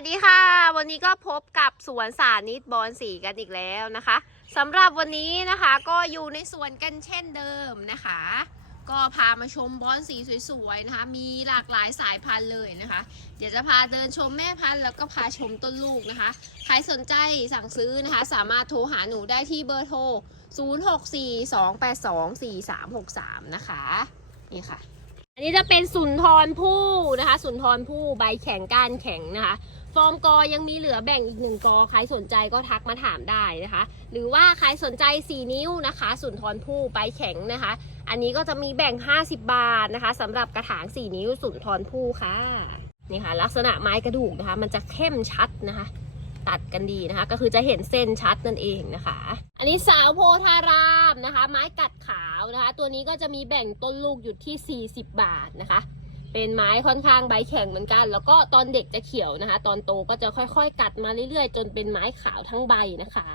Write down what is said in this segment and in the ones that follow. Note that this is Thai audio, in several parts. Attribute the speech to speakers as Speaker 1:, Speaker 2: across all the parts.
Speaker 1: วัสดีค่ะ วันนี้ก็พบกับสวนสานิตบอนสีกันอีกแล้วนะคะสำหรับวันนี้นะคะก็อยู่ในสวนกันเช่นเดิมนะคะ ก็พามาชมบอนสีสวยๆนะคะ มีหลากหลายสายพันธุ์เลยนะคะ เดี๋ยวจะพาเดินชมแม่พันธุ์แล้วก็พาชมต้นลูกนะคะ ใครสนใจสั่งซื้อนะคะ สามารถโทรหาหนูได้ที่เบอร์โทร 0642824363 นะคะนี่ค่ะอันนี้จะเป็นสุนทรผู้นะคะ สุนทรผู้ใบแข็งก้านแข็งนะคะ ฟอร์มกอยังมีเหลือแบ่งอีกหนึ่งกอใครสนใจก็ทักมาถามได้นะคะ หรือว่าใครสนใจ 4 นิ้วนะคะสุนทรผู้ใบแข็งนะคะ อันนี้ก็จะมีแบ่ง 50 บาทนะคะสำหรับกระถาง 4 นิ้วสุนทรผู้ค่ะนี่ค่ะ ลักษณะไม้กระดูกนะคะ มันจะเข้มชัดนะคะ ตัดกันดีนะคะ ก็คือจะเห็นเส้นชัดนั่นเองนะคะ อันนี้สาวโพธารามนะคะ ไม้กัดขาวนะคะ ตัวนี้ก็จะมีแบ่งต้นลูกอยู่ที่ 40 บาทนะคะ เป็นไม้ค่อนข้างใบแข็งเหมือนกัน แล้วก็ตอนเด็กจะเขียวนะคะ ตอนโตก็จะค่อยๆ กัดมาเรื่อยๆ จนเป็นไม้ขาวทั้งใบนะคะ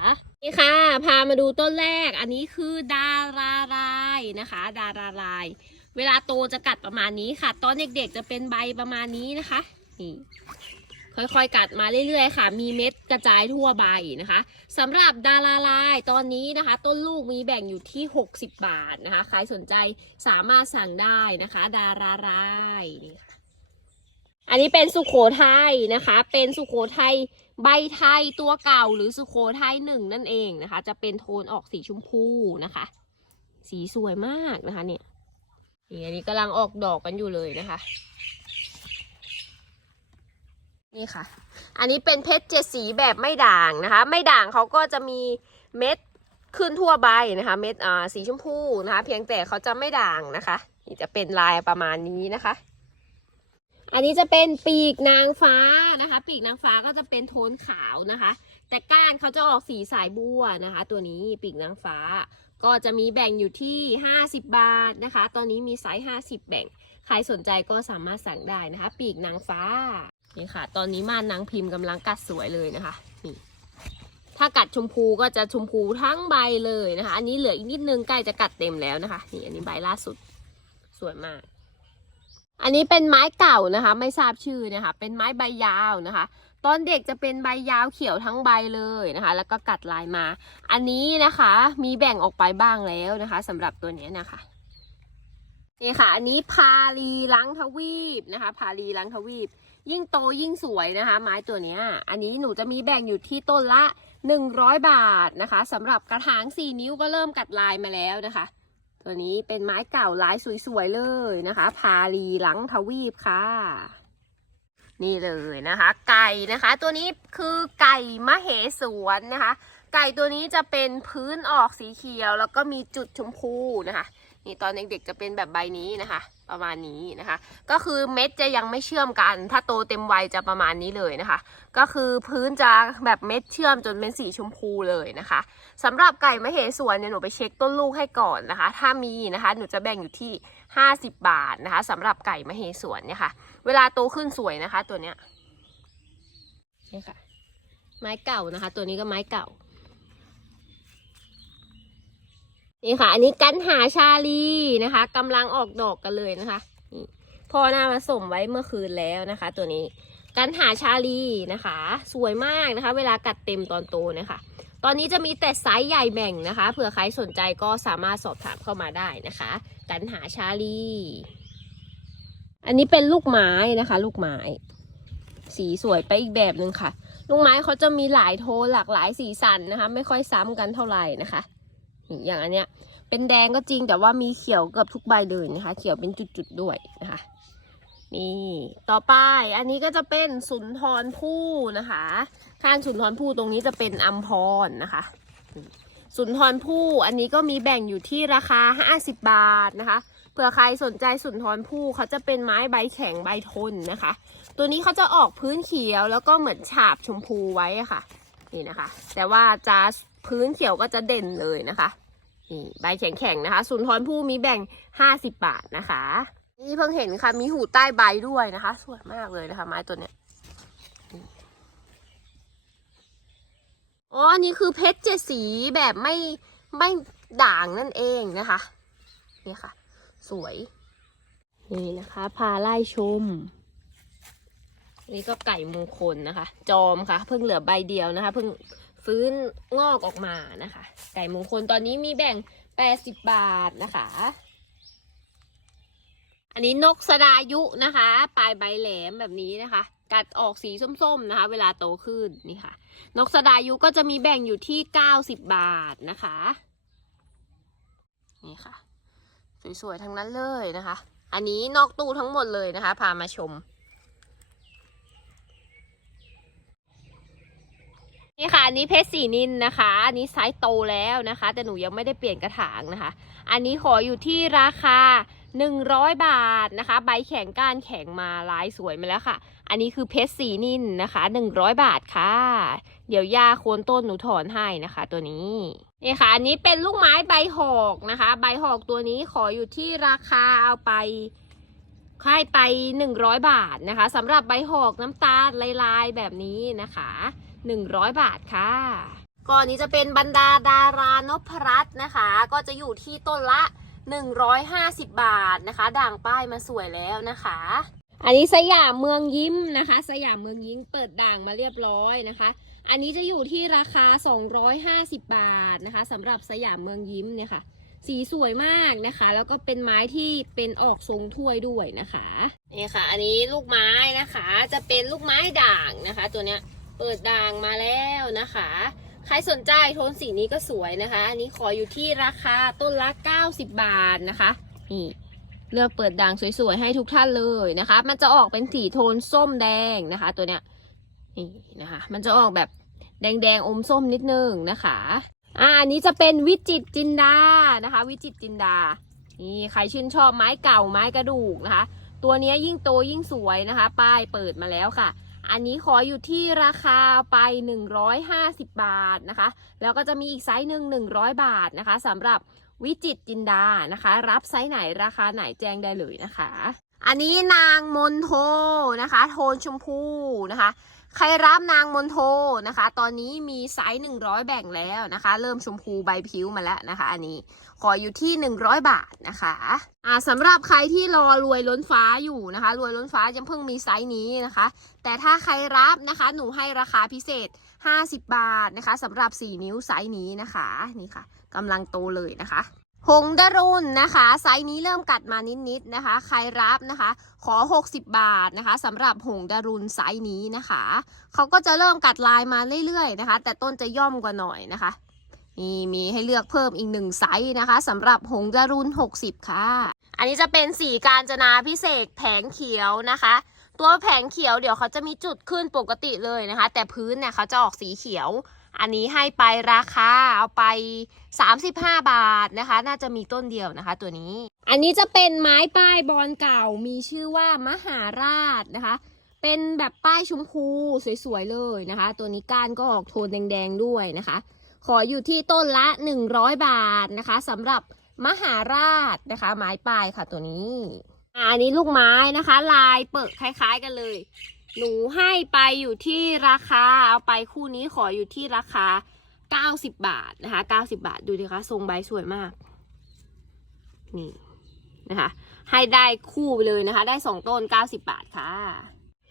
Speaker 1: นี่ค่ะ พามาดูต้นแรก อันนี้คือดาราลายนะคะ ดาราลาย เวลาโตจะกัดประมาณนี้ค่ะ ตอนเด็กๆจะเป็นใบประมาณนี้นะคะนี่ ค่อยๆ กัดมาเรื่อยๆ ค่ะ มีเม็ดกระจายทั่วใบนะคะสำหรับดาราลายตอนนี้นะคะ ต้นลูกมีแบ่งอยู่ที่ 60 บาทนะคะ ใครสนใจสามารถสั่งได้นะคะ ดาราลายนี่ค่ะอันนี้เป็นสุโขทัยนะคะ เป็นสุโขทัยใบไทยตัวเก่าหรือสุโขทัยหนึ่งนั่นเองนะคะ จะเป็นโทนออกสีชมพูนะคะ สีสวยมากนะคะเนี่ยนี่อันนี้กำลังออกดอกกันอยู่เลยนะคะ นี่ค่ะ อันนี้เป็นเพชรเจ็ดสีแบบไม่ด่างนะคะ ไม่ด่างเขาก็จะมีเม็ดขึ้นทั่วใบนะคะ เม็ดอ่าสีชมพูนะคะ เพียงแต่เขาจะไม่ด่างนะคะ นี่จะเป็นลายประมาณนี้นะคะ อันนี้จะเป็นปีกนางฟ้านะคะ ปีกนางฟ้าก็จะเป็นโทนขาวนะคะ แต่ก้านเขาจะออกสีสายบัวนะคะ ตัวนี้ปีกนางฟ้าก็จะมีแบ่งอยู่ที่ 50 บาทนะคะ ตอนนี้มีไซส์ 50 แบ่ง ใครสนใจก็สามารถสั่งได้นะคะ ปีกนางฟ้า นี่ค่ะ ตอนนี้ม่านนางพิมพ์กำลังกัดสวยเลยนะคะนี่ถ้ากัดชมพูก็จะชมพูทั้งใบเลยนะคะ อันนี้เหลืออีกนิดนึงใกล้จะกัดเต็มแล้วนะคะ นี่อันนี้ใบล่าสุดสวยมาก อันนี้เป็นไม้เก่านะคะ ไม่ทราบชื่อนะคะ เป็นไม้ใบยาวนะคะ ตอนเด็กจะเป็นใบยาวเขียวทั้งใบเลยนะคะ แล้วก็กัดลายมา อันนี้นะคะมีแบ่งออกไปบ้างแล้วนะคะสำหรับตัวนี้นะคะนี่ค่ะ อันนี้พาลีลังทวีปนะคะ พาลีลังทวีป ยิ่งโตยิ่งสวยนะคะ ไม้ตัวนี้อันนี้หนูจะมีแบ่งอยู่ที่ต้นละ 100 บาทนะคะสำหรับกระถาง 4 นิ้วก็เริ่มกัดลายมาแล้วนะคะ ตัวนี้เป็นไม้เก่าลายสวยๆเลยนะคะ พาลีหลังทวีปค่ะ นี่เลยนะคะ ไก่นะคะ ตัวนี้คือไก่มะเหสวนนะคะ ไก่ตัวนี้จะเป็นพื้นออกสีเขียว แล้วก็มีจุดชมพูนะคะ นี่ตอนเด็กๆจะเป็นแบบใบนี้นะคะ ประมาณนี้นะคะ ก็คือเม็ดจะยังไม่เชื่อมกัน ถ้าโตเต็มวัยจะประมาณนี้เลยนะคะ ก็คือพื้นจะแบบเม็ดเชื่อมจนเป็นสีชมพูเลยนะคะสำหรับไก่มะเหสวนเนี่ยหนูไปเช็คต้นลูกให้ก่อนนะคะ ถ้ามีนะคะ หนูจะแบ่งอยู่ที่ 50 บาทนะคะสำหรับไก่มะเหสวนเนี่ยค่ะ เวลาโตขึ้นสวยนะคะ ตัวเนี้ยนี่ค่ะ ไม้เก่านะคะ ตัวนี้ก็ไม้เก่า นี่ค่ะ อันนี้กันหาชาลีนะคะกำลังออกดอกกันเลยนะคะนี่พ่อหน้าผสมไว้เมื่อคืนแล้วนะคะ ตัวนี้กันหาชาลีนะคะ สวยมากนะคะ เวลากัดเต็มตอนโตนะคะตอนนี้จะมีแต่ไซส์ใหญ่แบ่งนะคะ เผื่อใครสนใจก็สามารถสอบถามเข้ามาได้นะคะ กันหาชาลี อันนี้เป็นลูกไม้นะคะ ลูกไม้ สีสวยไปอีกแบบหนึ่งค่ะ ลูกไม้เขาจะมีหลายโทนหลากหลายสีสันนะคะ ไม่ค่อยซ้ำกันเท่าไหร่นะคะ นี่อย่างอันเนี้ย เป็นแดงก็จริงแต่ว่ามีเขียวเกือบทุกใบเลยนะคะ เขียวเป็นจุดๆด้วยนะคะ นี่ ต่อไปอันนี้ก็จะเป็นสุนทรภู่นะคะ ข้างสุนทรภู่ตรงนี้จะเป็นอัมพรนะคะ สุนทรภู่อันนี้ก็มีแบ่งอยู่ที่ราคา 50 บาทนะคะเผื่อใครสนใจสุนทรภู่เขาจะเป็นไม้ใบแข็งใบทนนะคะ ตัวนี้เขาจะออกพื้นเขียวแล้วก็เหมือนฉาบชมพูไว้ค่ะ นี่นะคะ แต่ว่าจะ พื้นเขียวก็จะเด่นเลยนะคะนี่ใบแข็งๆนะคะ สุนทรภู่มีแบ่ง 50 บาทนะคะ นี่เพิ่งเห็นค่ะ มีหูใต้ใบด้วยนะคะ สวยมากเลยนะคะ ไม้ตัวเนี้ยอ๋ออันนี่คือเพชรเจ็ดสีแบบไม่ไม่ด่างนั่นเองนะคะนี่ค่ะ สวย นี่นะคะ พาไล่ชม นี่ก็ไก่มงคลนะคะ จอมค่ะ เพิ่งเหลือใบเดียวนะคะ เพิ่ง ฟื้นงอกออกมานะคะ ไก่มงคลตอนนี้มีแบ่ง 80 บาทนะคะ อันนี้นกสดายุนะคะ ปลายใบแหลมแบบนี้นะคะ กัดออกสีส้มๆนะคะ เวลาโตขึ้นนี่ค่ะ นกสดายุก็จะมีแบ่งอยู่ที่ 90 บาทนะคะ นี่ค่ะ สวยๆทั้งนั้นเลยนะคะ อันนี้นอกตู้ทั้งหมดเลยนะคะ พามาชม นี่ค่ะ อันนี้เพชรสีนินนะคะ อันนี้ไซส์โตแล้วนะคะ แต่หนูยังไม่ได้เปลี่ยนกระถางนะคะ อันนี้ขออยู่ที่ราคา 100 บาทนะคะ ใบแข็งก้านแข็งมาลายสวยมาแล้วค่ะ อันนี้คือเพชรสีนินนะคะ 100 บาทค่ะ เดี๋ยวย่าโคนต้นหนูถอนให้นะคะ ตัวนี้นี่ค่ะ อันนี้เป็นลูกไม้ใบหอกนะคะ ใบหอกตัวนี้ขออยู่ที่ราคาเอาไปค่ายไป 100 บาทนะคะสำหรับใบหอกน้ำตาลลายๆแบบนี้นะคะ 100 บาทค่ะก่อนนี้จะเป็นบรรดาดารานพรัตน์นะคะ ก็จะอยู่ที่ต้นละ 150 บาทนะคะ ด่างป้ายมาสวยแล้วนะคะ อันนี้สยามเมืองยิ้มนะคะ สยามเมืองยิ้มเปิดด่างมาเรียบร้อยนะคะ อันนี้จะอยู่ที่ราคา 250 บาทนะคะสำหรับสยามเมืองยิ้มเนี่ยค่ะสีสวยมากนะคะ แล้วก็เป็นไม้ที่เป็นออกทรงถ้วยด้วยนะคะนี่ค่ะ อันนี้ลูกไม้นะคะ จะเป็นลูกไม้ด่างนะคะ ตัวเนี้ยเปิดด่างมาแล้วนะคะ ใครสนใจโทนสีนี้ก็สวยนะคะ อันนี้ขออยู่ที่ราคาต้นละ 90 บาทนะคะ นี่เลือกเปิดด่างสวยๆให้ทุกท่านเลยนะคะ มันจะออกเป็นสีโทนส้มแดงนะคะ ตัวเนี้ย นี่นะคะ มันจะออกแบบแดงๆอมส้มนิดนึงนะคะอ่าอันนี้จะเป็นวิจิตจินดานะคะ วิจิตจินดา นี่ใครชื่นชอบไม้เก่าไม้กระดูกนะคะ ตัวเนี้ยยิ่งโตยิ่งสวยนะคะ ป้ายเปิดมาแล้วค่ะ อันนี้ขออยู่ที่ราคาไป 150 บาทนะคะ แล้วก็จะมีอีกไซส์หนึ่ง100 บาทนะคะสำหรับวิจิตจินดานะคะ รับไซส์ไหนราคาไหนแจ้งได้เลยนะคะ อันนี้นางมนโทนะคะ โทนชมพูนะคะ ใครรับนางมนโทนะคะ ตอนนี้มีไซส์100 แบ่งแล้วนะคะ เริ่มชมพูใบผิวมาแล้วนะคะ อันนี้ขออยู่ที่ 100 บาทนะคะอ่าสำหรับใครที่รอรวยล้นฟ้าอยู่นะคะ รวยล้นฟ้ายังเพิ่งมีไซส์นี้นะคะ แต่ถ้าใครรับนะคะ หนูให้ราคาพิเศษ 50 บาทนะคะสำหรับ 4 นิ้วไซส์นี้นะคะ นี่ค่ะกำลังโตเลยนะคะ หงดารุนนะคะ ไซส์นี้เริ่มกัดมานิดๆนะคะ ใครรับนะคะ ขอ 60 บาทนะคะสำหรับหงดารุนไซส์นี้นะคะเขาก็จะเริ่มกัดลายมาเรื่อยๆนะคะ แต่ต้นจะย่อมกว่าหน่อยนะคะนี่มีให้เลือกเพิ่มอีกหนึ่งไซส์นะคะสำหรับหงดารุน60 ค่ะ อันนี้จะเป็นสีการจนาพิเศษแผงเขียวนะคะ ตัวแผงเขียวเดี๋ยวเขาจะมีจุดขึ้นปกติเลยนะคะ แต่พื้นเนี่ยเขาจะออกสีเขียว อันนี้ให้ไปราคาเอาไป 35 บาทนะคะ น่าจะมีต้นเดียวนะคะ ตัวนี้ อันนี้จะเป็นไม้ป้ายบอลเก่ามีชื่อว่ามหาราชนะคะ เป็นแบบป้ายชมพูสวยๆเลยนะคะ ตัวนี้ก้านก็ออกโทนแดงๆด้วยนะคะ ขออยู่ที่ต้นละ 100 บาทนะคะสำหรับมหาราชนะคะ ไม้ป้ายค่ะตัวนี้อันนี้ลูกไม้นะคะ ลายเปิดคล้าย ๆ กันเลย หนูให้ไปอยู่ที่ราคา เอาไปคู่นี้ขออยู่ที่ราคา 90 บาทนะคะ 90 บาทดูดิคะทรงใบสวยมาก นี่นะคะ ให้ได้คู่ไปเลยนะคะ ได้สองต้น 90 บาทค่ะ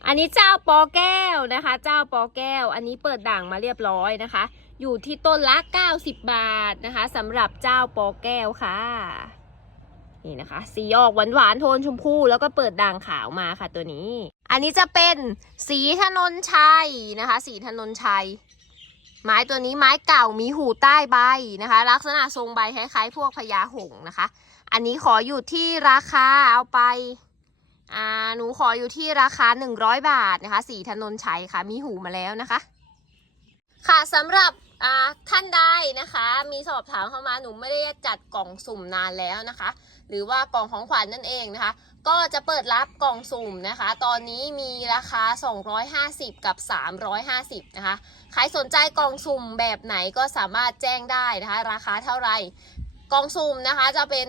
Speaker 1: อันนี้เจ้าปอแก้วนะคะ เจ้าปอแก้ว อันนี้เปิดด่างมาเรียบร้อยนะคะ อยู่ที่ต้นละ 90 บาทนะคะสำหรับเจ้าปอแก้วค่ะนี่นะคะ สีออกหวานหวานๆโทนชมพูแล้วก็เปิดด่างขาวมาค่ะตัวนี้ อันนี้จะเป็นสีถนนชัยนะคะ สีถนนชัย ไม้ตัวนี้ไม้เก่ามีหูใต้ใบนะคะ ลักษณะทรงใบคล้ายๆ พวกพญาหงนะคะ อันนี้ขออยู่ที่ราคาเอาไปอ่าหนูขออยู่ที่ราคา 100 บาทนะคะ สีถนนชัยค่ะ มีหูมาแล้วนะคะ ค่ะสำหรับอ่าท่านใดนะคะ มีสอบถามเข้ามาหนูไม่ได้จัดกล่องสุ่มนานแล้วนะคะ หรือว่ากล่องของขวัญนนั่นเองนะคะ ก็จะเปิดรับกล่องสุ่มนะคะ ตอนนี้มีราคา 250 กับ 350 นะคะ ใครสนใจกล่องสุ่มแบบไหนก็สามารถแจ้งได้นะคะ ราคาเท่าไหร่กล่องสุ่มนะคะจะเป็น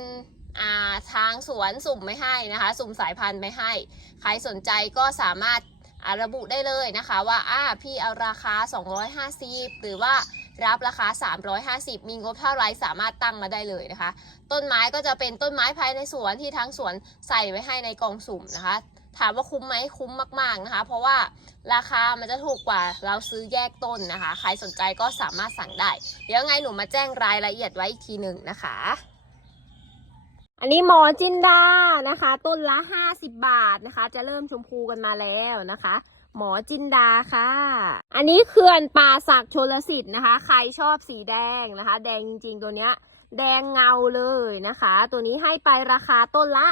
Speaker 1: ทางสวนสุ่มไม่ให้นะคะ สุ่มสายพันธุ์ไม่ให้ ใครสนใจก็สามารถ ระบุได้เลยนะคะว่าอ่าพี่เอาราคา 250 หรือว่ารับราคา 350 มีงบเท่าไรสามารถตั้งมาได้เลยนะคะ ต้นไม้ก็จะเป็นต้นไม้ภายในสวนที่ทั้งสวนใส่ไว้ให้ในกองสุ่มนะคะ ถามว่าคุ้มไหมคุ้มมาก ๆนะคะ เพราะว่าราคามันจะถูกกว่าเราซื้อแยกต้นนะคะ ใครสนใจก็สามารถสั่งได้ เดี๋ยวไงหนูมาแจ้งรายละเอียดไว้อีกทีหนึ่งนะคะ อันนี้หมอจินดานะคะ ต้นละ50บบาทนะคะ จะเริ่มชมพูกันมาแล้วนะคะ หมอจินดาค่ะ อันนี้เขื่อนป่าศักดิ์ชลสิทธิ์นะคะ ใครชอบสีแดงนะคะ แดงจริงๆตัวเนี้ย แดงเงาเลยนะคะ ตัวนี้ให้ไปราคาต้นละ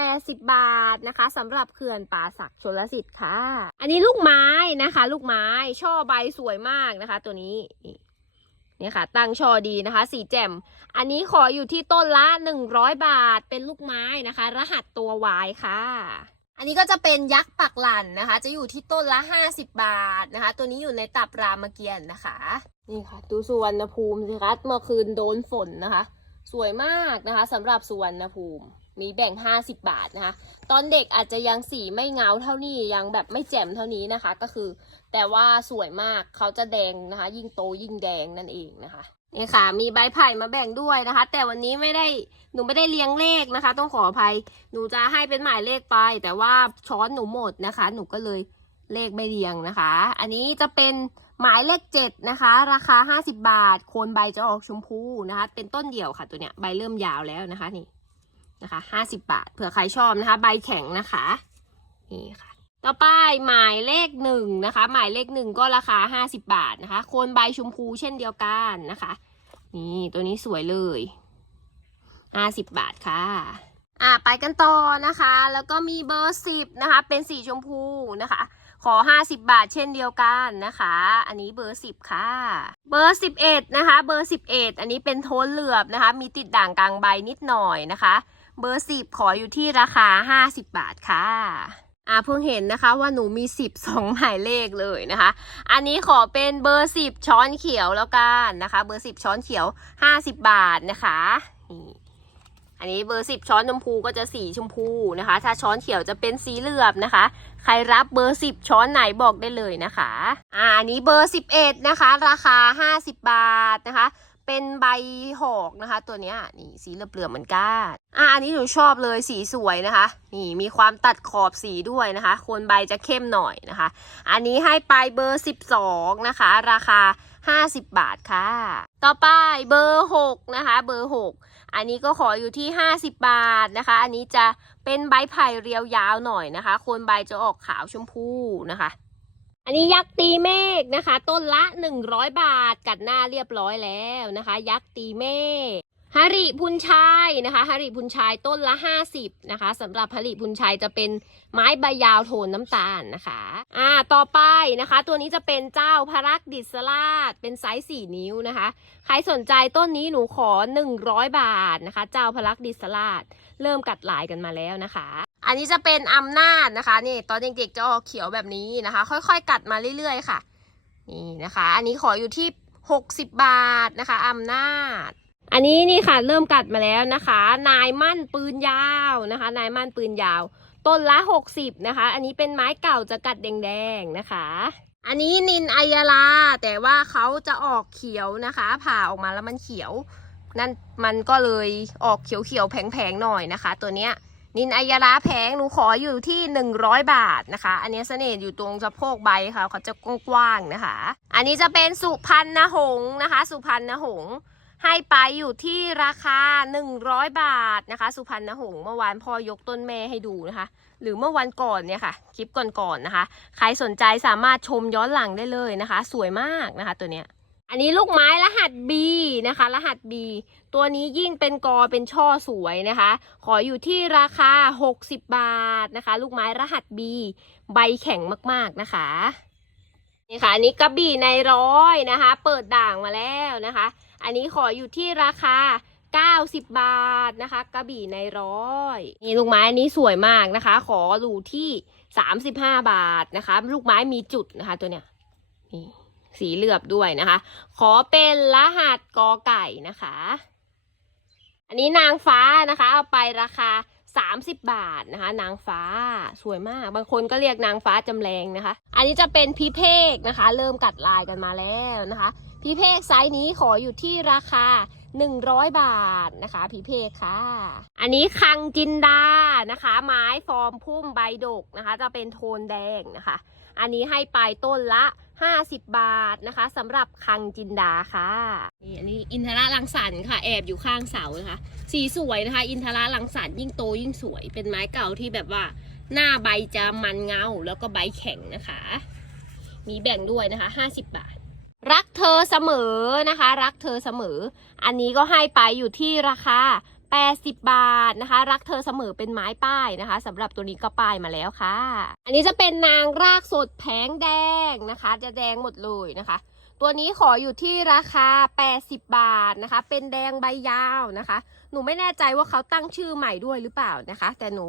Speaker 1: 80 บาทนะคะสำหรับเขื่อนป่าศักดิ์ชลสิทธิ์ค่ะ อันนี้ลูกไม้นะคะ ลูกไม้ช่อใบสวยมากนะคะ ตัวนี้ เนี่ยค่ะ ตั้งช่อดีนะคะ สีแจ่ม อันนี้ขออยู่ที่ต้นละ 100 บาท เป็นลูกไม้นะคะ รหัสตัววายค่ะ อันนี้ก็จะเป็นยักษ์ปักหลันนะคะ จะอยู่ที่ต้นละ 50 บาทนะคะ ตัวนี้อยู่ในตับรามเกียรตินะคะ นี่ค่ะ ดูสุวรรณภูมิสิคะ เมื่อคืนโดนฝนนะคะ สวยมากนะคะสำหรับสุวรรณภูมิ มีแบ่ง 50 บาทนะคะ ตอนเด็กอาจจะยังสีไม่เงาเท่านี้ ยังแบบไม่แจ่มเท่านี้นะคะ ก็คือ แต่ว่าสวยมากเขาจะแดงนะคะ ยิ่งโตยิ่งแดงนั่นเองนะคะนี่ค่ะ มีใบไผ่มาแบ่งด้วยนะคะ แต่วันนี้ไม่ได้หนูไม่ได้เลี้ยงเลขนะคะ ต้องขออภัยหนูจะให้เป็นหมายเลขไป แต่ว่าช้อนหนูหมดนะคะ หนูก็เลยเลขไม่เรียงนะคะ อันนี้จะเป็นหมายเลขเจ็ดนะคะ ราคา 50 บาท โคนใบจะออกชมพูนะคะ เป็นต้นเดี่ยวค่ะตัวเนี้ยใบเริ่มยาวแล้วนะคะนี่นะคะ 50 บาทเผื่อใครชอบนะคะ ใบแข็งนะคะนี่ค่ะ ต่อไปหมายเลขหนึ่งนะคะ หมายเลขหนึ่งก็ราคา50บาทนะคะ โคนใบชมพูเช่นเดียวกันนะคะ นี่ตัวนี้สวยเลย50บาทค่ะอ่าไปกันต่อนะคะ แล้วก็มีเบอร์สิบนะคะ เป็นสีชมพูนะคะ ขอ50บาทเช่นเดียวกันนะคะ อันนี้เบอร์สิบค่ะ เบอร์สิบเอ็ดนะคะ เบอร์สิบเอ็ดอันนี้เป็นโทนเหลือบนะคะ มีติดด่างกลางใบนิดหน่อยนะคะ เบอร์สิบขออยู่ที่ราคา50บาทค่ะ อ่าเพิ่งเห็นนะคะว่าหนูมีสิบสองหมายเลขเลยนะคะ อันนี้ขอเป็นเบอร์สิบช้อนเขียวแล้วกันนะคะ เบอร์สิบช้อนเขียวห้าสิบบาทนะคะอันนี้เบอร์สิบช้อนชมพูก็จะสีชมพูนะคะ ถ้าช้อนเขียวจะเป็นสีเหลือบนะคะ ใครรับเบอร์สิบช้อนไหนบอกได้เลยนะคะ อ่าอันนี้เบอร์สิบเอ็ดนะคะ ราคาห้าสิบบาทนะคะ เป็นใบหอกนะคะ ตัวเนี้ยนี่สีเหลือบๆเหมือนกันอะอันนี้หนูชอบเลยสีสวยนะคะ นี่มีความตัดขอบสีด้วยนะคะโคนใบจะเข้มหน่อยนะคะ อันนี้ให้ไปเบอร์ 12 นะคะ ราคา 50 บาทค่ะ ต่อไปเบอร์ 6 นะคะ เบอร์ 6 อันนี้ก็ขออยู่ที่ 50 บาทนะคะ อันนี้จะเป็นใบไผ่เรียวยาวหน่อยนะคะโคนใบจะออกขาวชมพูนะคะ อันนี้ยักษ์ตีเมฆนะคะ ต้นละ 100 บาท กัดหน้าเรียบร้อยแล้วนะคะ ยักษ์ตีเมฆฮาริพุนชัยนะคะฮาริพุนชัยต้นละ 50นะคะสำหรับฮาริพุนชัยจะเป็นไม้ใบยาวโทนน้ำตาลนะคะอ่าต่อไปนะคะ ตัวนี้จะเป็นเจ้าพระรักดิสลาดเป็นไซส์4นิ้วนะคะ ใครสนใจต้นนี้หนูขอ 100 บาทนะคะ เจ้าพระรักดิสลาดเริ่มกัดลายกันมาแล้วนะคะ อันนี้จะเป็นอำนาจนะคะ นี่ตอนเด็กๆจะออกเขียวแบบนี้นะคะ ค่อยๆ กัดมาเรื่อยๆ ค่ะ นี่นะคะ อันนี้ขออยู่ที่60บาทนะคะอำนาจ อันนี้นี่ค่ะเริ่มกัดมาแล้วนะคะ นายมั่นปืนยาวนะคะ นายมั่นปืนยาว ต้นละ60นะคะ อันนี้เป็นไม้เก่าจะกัดแดงๆนะคะ อันนี้นินอายาลาแต่ว่าเขาจะออกเขียวนะคะ ผ่าออกมาแล้วมันเขียว นั่นมันก็เลยออกเขียวๆแผงๆหน่อยนะคะ ตัวเนี้ย นินอายาลาแพงหนูขออยู่ที่ 100 บาทนะคะ อันนี้เสน่ห์อยู่ตรงสะโพกใบค่ะ เขาจะกว้างๆนะคะ อันนี้จะเป็นสุพรรณหงส์นะคะ สุพรรณหงส์ให้ไปอยู่ที่ราคา 100 บาทนะคะ สุพรรณหงส์เมื่อวานพ่อยกต้นแม่ให้ดูนะคะ หรือเมื่อวันก่อนเนี่ยค่ะ คลิปก่อนๆนะคะ ใครสนใจสามารถชมย้อนหลังได้เลยนะคะ สวยมากนะคะ ตัวเนี้ย อันนี้ลูกไม้รหัส B นะคะ รหัส B ตัวนี้ยิ่งเป็นกอเป็นช่อสวยนะคะ ขออยู่ที่ราคา 60 บาทนะคะ ลูกไม้รหัส B ใบแข็งมากๆนะคะนี่ค่ะอันนี้กระบี่ในร้อยนะคะ เปิดด่างมาแล้วนะคะ อันนี้ขออยู่ที่ราคา90 บาทนะคะ กระบี่ในร้อยนี่ลูกไม้อันนี้สวยมากนะคะ ขออยู่ที่ 35 บาทนะคะ ลูกไม้มีจุดนะคะตัวเนี้ยนี่ สีเหลือบด้วยนะคะ ขอเป็นรหัสกอไก่นะคะ อันนี้นางฟ้านะคะ เอาไปราคา 30 บาทนะคะ นางฟ้าสวยมาก บางคนก็เรียกนางฟ้าจำแรงนะคะ อันนี้จะเป็นพีเพกนะคะ เริ่มกัดลายกันมาแล้วนะคะพีเพกไซส์นี้ขออยู่ที่ราคา100 บาทนะคะพีเพกค่ะ อันนี้คังจินดานะคะ ไม้ฟอร์มพุ่มใบดกนะคะ จะเป็นโทนแดงนะคะ อันนี้ให้ไปต้นละ 50 บาทนะคะสำหรับคังจินดาค่ะนี่อันนี้อินทราลังสรรค์ค่ะแอบอยู่ข้างเสานะคะสีสวยนะคะ อินทราลังสรรค์ยิ่งโตยิ่งสวย เป็นไม้เก่าที่แบบว่าหน้าใบจะมันเงาแล้วก็ใบแข็งนะคะ มีแบ่งด้วยนะคะ 50 บาท รักเธอเสมอนะคะ รักเธอเสมอ อันนี้ก็ให้ไปอยู่ที่ราคา 80 บาทนะคะ รักเธอเสมอเป็นไม้ป้ายนะคะสำหรับตัวนี้ก็ป้ายมาแล้วค่ะ อันนี้จะเป็นนางรากสดแผงแดงนะคะ จะแดงหมดเลยนะคะ ตัวนี้ขออยู่ที่ราคา 80 บาทนะคะ เป็นแดงใบยาวนะคะ หนูไม่แน่ใจว่าเขาตั้งชื่อใหม่ด้วยหรือเปล่านะคะ แต่หนู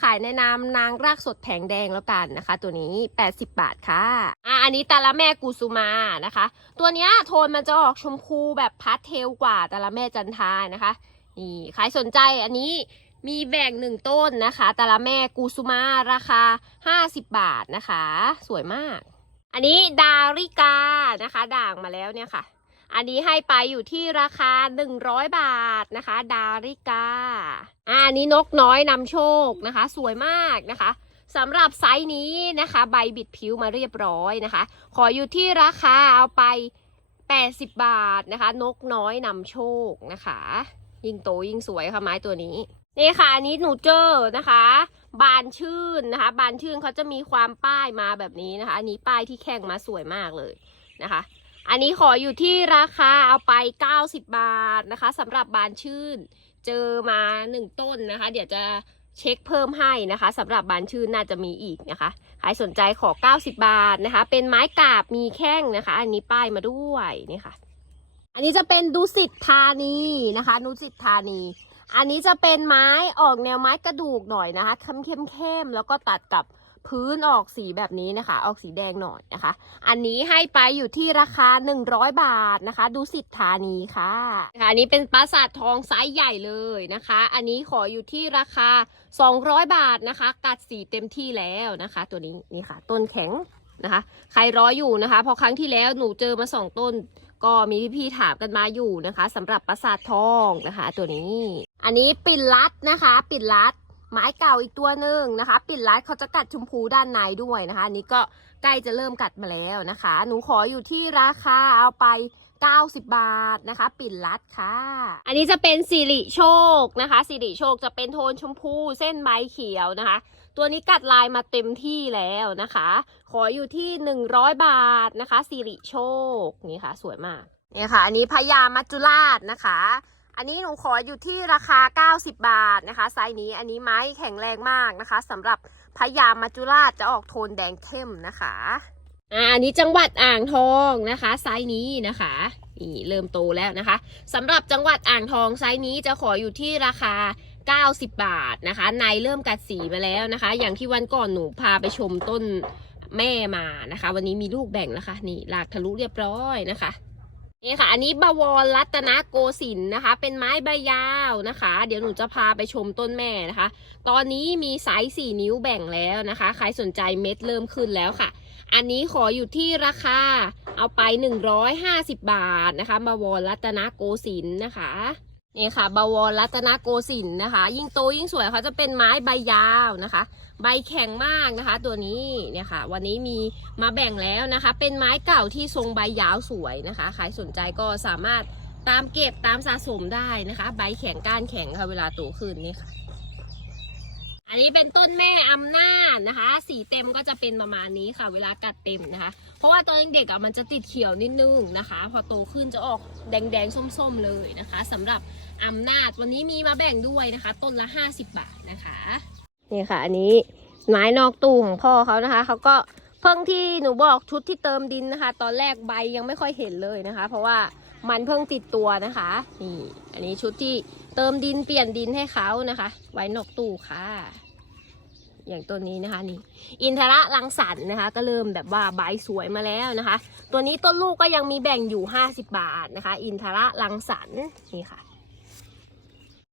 Speaker 1: ขายในนามนางรากสดแผงแดงแล้วกันนะคะ ตัวนี้ 80 บาทค่ะอะอันนี้ตาละแม่กุสุมานะคะ ตัวเนี้ยโทนมันจะออกชมพูแบบพาสเทลกว่าตาละแม่จันทานะคะ นี่ใครสนใจอันนี้มีแบ่งหนึ่งต้นนะคะตาละแม่กุสุมาราคา 50 บาทนะคะ สวยมาก อันนี้ดาริกานะคะ ด่างมาแล้วเนี่ยค่ะ อันนี้ให้ไปอยู่ที่ราคา 100 บาทนะคะ ดาริกาอ่าอันนี้นกน้อยนำโชคนะคะ สวยมากนะคะสำหรับไซส์นี้นะคะ ใบบิดผิวมาเรียบร้อยนะคะ ขออยู่ที่ราคาเอาไป 80 บาทนะคะ นกน้อยนำโชคนะคะ ยิ่งโตยิ่งสวยค่ะไม้ตัวนี้นี่ค่ะอันนี้หนูเจอนะคะ บานชื่นนะคะ บานชื่นเขาจะมีความป้ายมาแบบนี้นะคะ อันนี้ป้ายที่แข่งมาสวยมากเลยนะคะ อันนี้ขออยู่ที่ราคาเอาไป 90 บาทนะคะสำหรับบานชื่น เจอมาหนึ่งต้นนะคะ เดี๋ยวจะเช็คเพิ่มให้นะคะสำหรับบานชื่นน่าจะมีอีกนะคะใครสนใจขอ 90 บาทนะคะ เป็นไม้กาบมีแข้งนะคะ อันนี้ป้ายมาด้วยนี่ค่ะ อันนี้จะเป็นดุสิตธานีนะคะดุสิตธานี อันนี้จะเป็นไม้ออกแนวไม้กระดูกหน่อยนะคะเข้มเข้มเข้มแล้วก็ตัดกับพื้นออกสีแบบนี้นะคะ ออกสีแดงหน่อยนะคะ อันนี้ให้ไปอยู่ที่ราคา 100 บาทนะคะ ดูสิทธานีค่ะค่ะอันนี้เป็นปราสาททองไซส์ใหญ่เลยนะคะ อันนี้ขออยู่ที่ราคา 200 บาทนะคะ กัดสีเต็มที่แล้วนะคะ ตัวนี้นี่ค่ะ ต้นแข็งนะคะ ใครรออยู่นะคะ พอครั้งที่แล้วหนูเจอมาสองต้น ก็มีพี่ๆถามกันมาอยู่นะคะสำหรับปราสาททองนะคะ ตัวนี้ อันนี้ปิ่นลัดนะคะ ปิ่นลัดไม้เก่าอีกตัวหนึ่งนะคะ ปิ่นลัดเขาจะกัดชมพูด้านในด้วยนะคะอันนี้ก็ใกล้จะเริ่มกัดมาแล้วนะคะ หนูขออยู่ที่ราคาเอาไป 90 บาทนะคะ ปิ่นลัดค่ะ อันนี้จะเป็นสิริโชคนะคะสิริโชคจะเป็นโทนชมพูเส้นใบเขียวนะคะ ตัวนี้กัดลายมาเต็มที่แล้วนะคะ ขออยู่ที่ 100 บาทนะคะสิริโชคนี่ค่ะ สวยมากเนี่ยค่ะ อันนี้พญามัจจุราชนะคะ อันนี้หนูขออยู่ที่ราคา 90 บาทนะคะไซส์นี้อันนี้ไม้แข็งแรงมากนะคะสำหรับพญามัจจุราชจะออกโทนแดงเข้มนะคะอ่าอันนี้จังหวัดอ่างทองนะคะไซส์นี้นะคะนี่เริ่มโตแล้วนะคะสำหรับจังหวัดอ่างทองไซส์นี้จะขออยู่ที่ราคา 90 บาทนะคะ ในเริ่มกัดสีมาแล้วนะคะ อย่างที่วันก่อนหนูพาไปชมต้นแม่มานะคะ วันนี้มีลูกแบ่งแล้วค่ะนี่หลากทะลุเรียบร้อยนะคะนี่ค่ะ อันนี้บวรรัตนโกสินนะคะ เป็นไม้ใบยาวนะคะ เดี๋ยวหนูจะพาไปชมต้นแม่นะคะ ตอนนี้มีไซส์สี่นิ้วแบ่งแล้วนะคะ ใครสนใจเม็ดเริ่มขึ้นแล้วค่ะ อันนี้ขออยู่ที่ราคาเอาไป 150 บาทนะคะบวรรัตนโกสินนะคะ นี่ค่ะบวรรัตนโกสินทร์นะคะ ยิ่งโตยิ่งสวยเขาจะเป็นไม้ใบยาวนะคะ ใบแข็งมากนะคะ ตัวนี้เนี่ยค่ะ วันนี้มีมาแบ่งแล้วนะคะ เป็นไม้เก่าที่ทรงใบยาวสวยนะคะ ใครสนใจก็สามารถตามเก็บตามสะสมได้นะคะ ใบแข็งก้านแข็งค่ะเวลาโตขึ้นนี่ค่ะ อันนี้เป็นต้นแม่อำนาจนะคะ สีเต็มก็จะเป็นประมาณนี้ค่ะ เวลากัดเต็มนะคะ เพราะว่าตอนเด็กๆอะมันจะติดเขียวนิดนึงนะคะ พอโตขึ้นจะออกแดงๆส้มๆเลยนะคะสำหรับอำนาจวันนี้มีมาแบ่งด้วยนะคะ ต้นละ 50 บาทนะคะนี่ค่ะ อันนี้ไม้นอกตู้ของพ่อเขานะคะเขาก็เพิ่งที่หนูบอกชุดที่เติมดินนะคะ ตอนแรกใบยังไม่ค่อยเห็นเลยนะคะ เพราะว่ามันเพิ่งติดตัวนะคะนี่อันนี้ชุดที่เติมดินเปลี่ยนดินให้เขานะคะ ไว้นอกตู้ค่ะ อย่างตัวนี้นะคะนี่อินทระลังสรรค์นะคะ ก็เริ่มแบบว่าใบสวยมาแล้วนะคะ ตัวนี้ต้นลูกก็ยังมีแบ่งอยู่ 50 บาทนะคะ อินทระลังสรรค์นี่ค่ะ